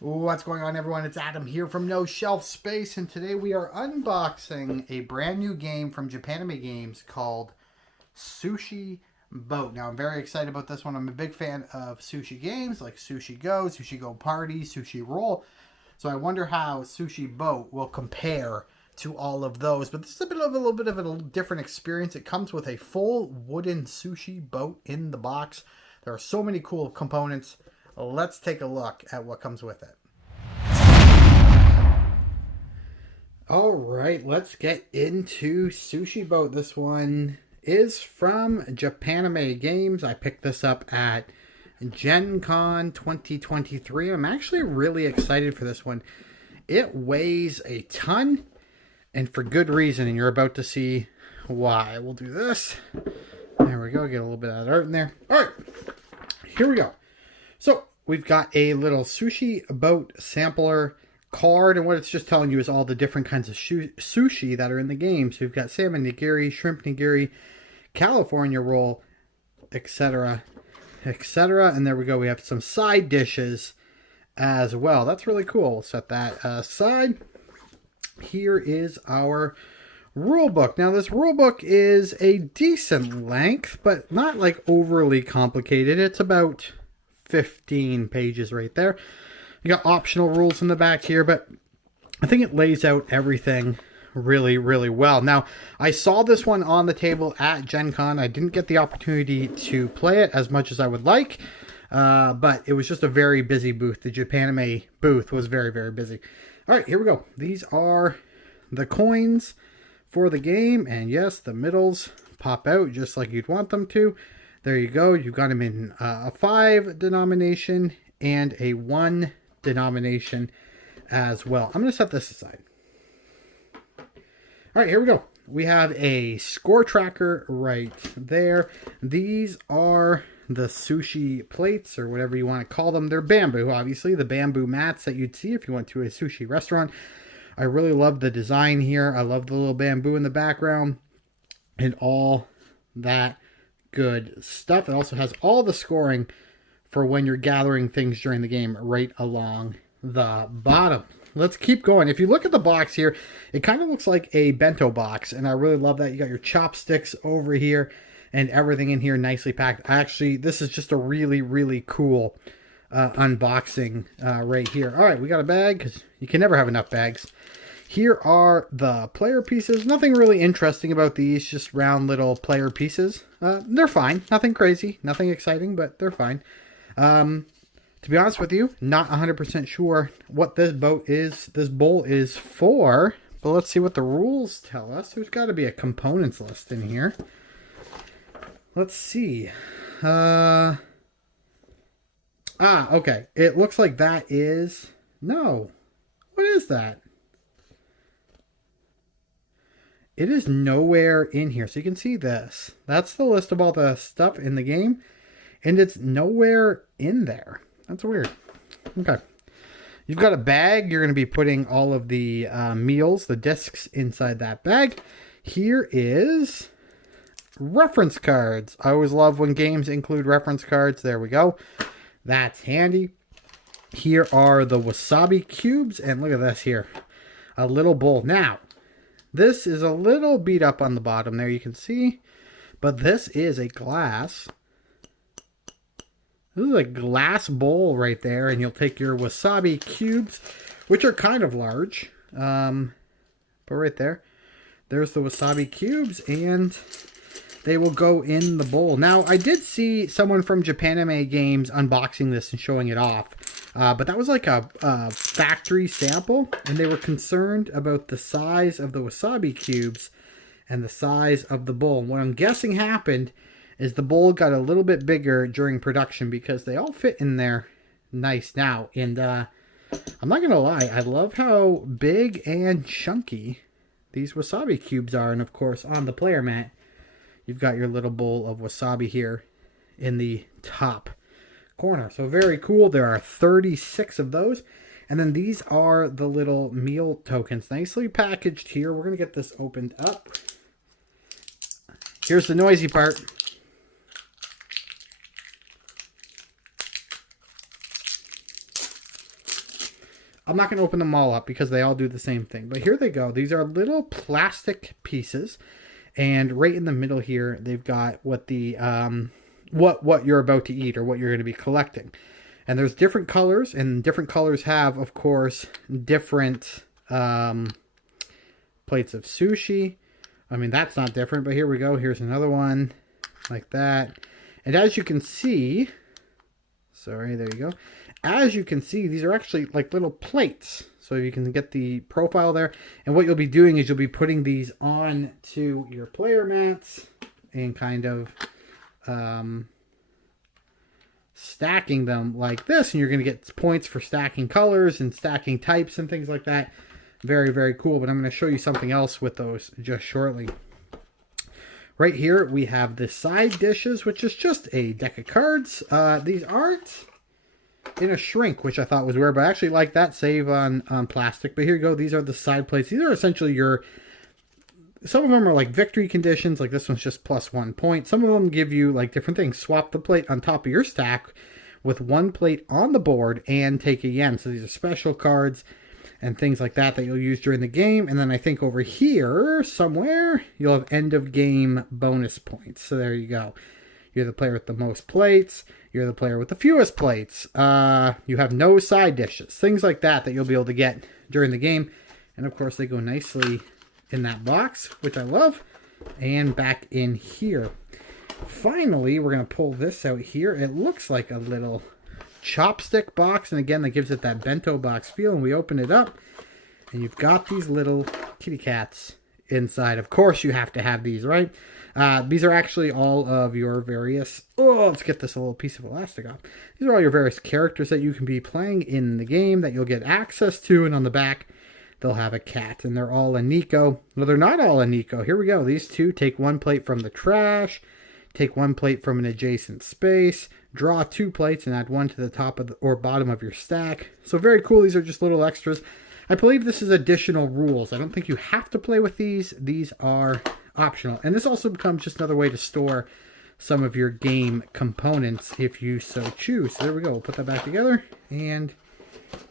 What's going on, everyone? It's Adam here from No Shelf Space, and today we are unboxing a brand new game from Japanime Games called Sushi Boat. Now, I'm very excited about this one. I'm a big fan of sushi games like Sushi Go Party, Sushi Roll. So I wonder how Sushi Boat will compare to all of those. But this is a little bit of a different experience. It comes with a full wooden sushi boat in the box. There are so many cool components. Let's take a look at what comes with it. All right, let's get into Sushi Boat. This one is from Japanime Games. I picked this up at Gen Con 2023. I'm actually really excited for this one. It weighs a ton, and for good reason, and you're about to see why. We'll do this. There we go. Get a little bit of that art in there. All right, here we go. So we've got a little Sushi Boat sampler card, and what it's just telling you is all the different kinds of sushi that are in the game. So you've got salmon nigiri, shrimp nigiri, California roll, etc., etc. And there we go. We have some side dishes as well. That's really cool. We'll set that aside. Here is our rule book. Now, this rule book is a decent length, but not like overly complicated. It's about 15 pages right there. You got optional rules in the back here, but I think it lays out everything really, really well. Now, I saw this one on the table at Gen Con. I didn't get the opportunity to play it as much as I would like, but it was just a very busy booth. The Japanime booth was very, very busy. All right, here we go. These are the coins for the game, and yes, the middles pop out just like you'd want them to. There you go. You've got them in a 5 denomination and a 1 denomination as well. I'm going to set this aside. All right, here we go. We have a score tracker right there. These are the sushi plates, or whatever you want to call them. They're bamboo, obviously. The bamboo mats that you'd see if you went to a sushi restaurant. I really love the design here. I love the little bamboo in the background and all that good stuff. It also has all the scoring for when you're gathering things during the game right along the bottom. Let's keep going. If you look at the box here, it kind of looks like a bento box, and I really love that. You got your chopsticks over here and everything in here nicely packed. Actually, this is just a really, really cool unboxing right here. All right, we got a bag because you can never have enough bags. Here are the player pieces. Nothing really interesting about these, just round little player pieces. They're fine. Nothing crazy, nothing exciting, but they're fine. To be honest with you, not 100% sure what this bowl is for, but let's see what the rules tell us. There's got to be a components list in here. Let's see. Okay. It looks like that is... No. What is that? It is nowhere in here. So you can see this. That's the list of all the stuff in the game. And it's nowhere in there. That's weird. Okay. You've got a bag. You're going to be putting all of the meals, the discs, inside that bag. Here is reference cards. I always love when games include reference cards. There we go. That's handy. Here are the wasabi cubes. And look at this here. A little bowl. Now, this is a little beat up on the bottom there, you can see. But this is a glass. This is a glass bowl right there. And you'll take your wasabi cubes, which are kind of large. But right there. There's the wasabi cubes. And they will go in the bowl. Now, I did see someone from Japanime Games unboxing this and showing it off. But that was like a factory sample, and they were concerned about the size of the wasabi cubes and the size of the bowl. And what I'm guessing happened is the bowl got a little bit bigger during production because they all fit in there nice now. And I'm not going to lie, I love how big and chunky these wasabi cubes are. And of course, on the player mat, you've got your little bowl of wasabi here in the top corner. So very cool. There are 36 of those. And then these are the little meal tokens. Nicely packaged here. We're going to get this opened up. Here's the noisy part. I'm not going to open them all up because they all do the same thing. But here they go. These are little plastic pieces. And right in the middle here, they've got what the what you're about to eat or what you're going to be collecting. And there's different colors, and different colors have, of course, different plates of sushi. I mean, that's not different, but here we go. Here's another one like that. And as you can see, sorry, there you go. As you can see, these are actually like little plates. So you can get the profile there. And what you'll be doing is you'll be putting these on to your player mats and kind of stacking them like this. And you're going to get points for stacking colors and stacking types and things like that. Very, very cool. But I'm going to show you something else with those just shortly. Right here, we have the side dishes, which is just a deck of cards. These aren't in a shrink, which I thought was weird, but I actually like that save on plastic. But here you go. These are the side plates. These are essentially your, some of them are like victory conditions, like this one's just +1 point. Some of them give you like different things. Swap the plate on top of your stack with one plate on the board and take a yen. So these are special cards and things like that that you'll use during the game. And then I think over here somewhere you'll have end of game bonus points. So there you go. You're the player with the most plates. You're the player with the fewest plates. You have no side dishes. Things like that that you'll be able to get during the game. And of course they go nicely in that box, which I love. And back in here. Finally, we're going to pull this out here. It looks like a little chopstick box, and again that gives it that bento box feel. And we open it up and you've got these little kitty cats inside. Of course you have to have these, right? These are actually all of your various, let's get this little piece of elastic off. These are all your various characters that you can be playing in the game that you'll get access to, and on the back they'll have a cat, and they're all a Nico. No, they're not all a Nico. Here we go. These two, take one plate from the trash, take one plate from an adjacent space, draw 2 plates and add one to the top of the, or bottom of your stack. So very cool. These are just little extras. I believe this is additional rules. I don't think you have to play with these. These are optional. And this also becomes just another way to store some of your game components if you so choose. So there we go. We'll put that back together and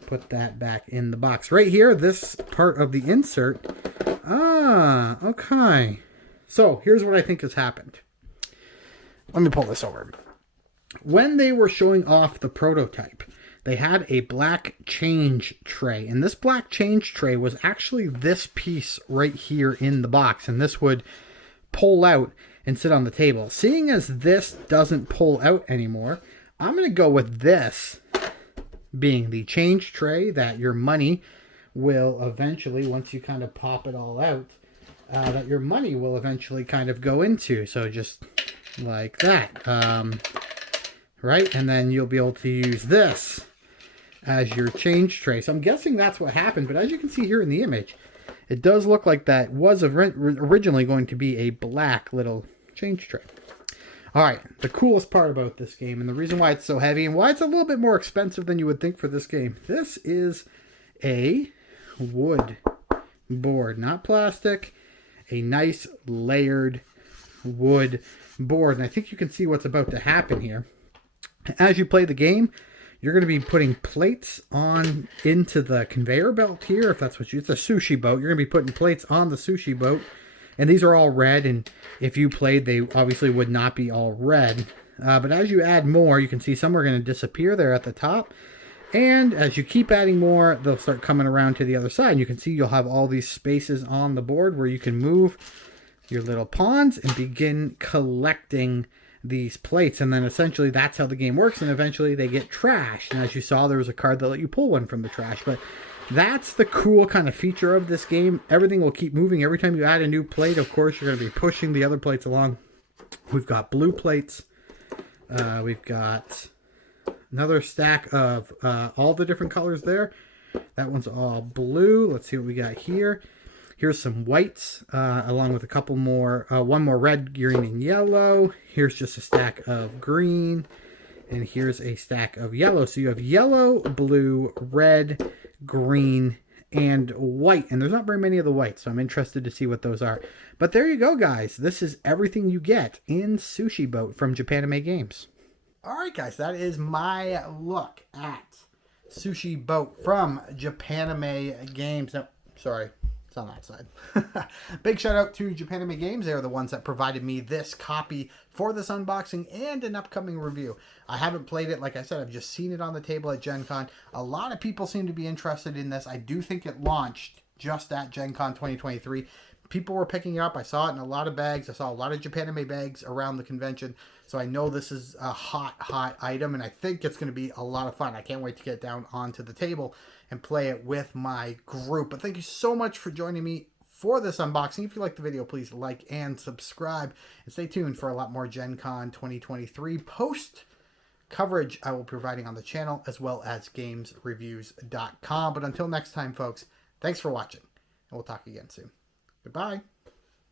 put that back in the box. Right here, this part of the insert. Okay. So here's what I think has happened. Let me pull this over. When they were showing off the prototype, they had a black change tray. And this black change tray was actually this piece right here in the box. And this would pull out and sit on the table. Seeing as this doesn't pull out anymore, I'm going to go with this being the change tray that your money will eventually, once you kind of pop it all out, that your money will eventually kind of go into. So just like that. Right? And then you'll be able to use this as your change tray. So I'm guessing that's what happened. But as you can see here in the image, it does look like that was originally going to be a black little change tray. All right, the coolest part about this game, and the reason why it's so heavy and why it's a little bit more expensive than you would think for this game, this is a wood board, not plastic, a nice layered wood board. And I think you can see what's about to happen here. As you play the game, you're going to be putting plates on into the conveyor belt here, if that's what it's a sushi boat. You're going to be putting plates on the sushi boat. And these are all red, and if you played, they obviously would not be all red. But as you add more, you can see some are going to disappear there at the top. And as you keep adding more, they'll start coming around to the other side. And you can see you'll have all these spaces on the board where you can move your little pawns and begin collecting these plates. And then essentially that's how the game works, and eventually they get trashed. And as you saw, there was a card that let you pull one from the trash. But that's the cool kind of feature of this game. Everything will keep moving. Every time you add a new plate, of course, you're going to be pushing the other plates along. We've got blue plates. We've got another stack of all the different colors there. That one's all blue. Let's see what we got here. Here's some whites, along with a couple more, one more red, green, and yellow. Here's just a stack of green. And here's a stack of yellow. So you have yellow, blue, red, green, and white. And there's not very many of the whites, so I'm interested to see what those are. But there you go, guys. This is everything you get in Sushi Boat from Japanime Games. All right, guys. That is my look at Sushi Boat from Japanime Games. No, sorry, it's on that side. Big shout out to Japanime Games. They are the ones that provided me this copy for this unboxing and an upcoming review. I haven't played it. Like I said, I've just seen it on the table at Gen Con. A lot of people seem to be interested in this. I do think it launched just at Gen Con 2023. People were picking it up. I saw it in a lot of bags. I saw a lot of Japanime bags around the convention. So I know this is a hot item, and I think it's going to be a lot of fun. I can't wait to get down onto the table and play it with my group. But thank you so much for joining me for this unboxing. If you like the video, please like and subscribe. And stay tuned for a lot more Gen Con 2023 post coverage I will be providing on the channel, as well as gamesreviews.com. But until next time, folks, thanks for watching, and we'll talk again soon. Goodbye.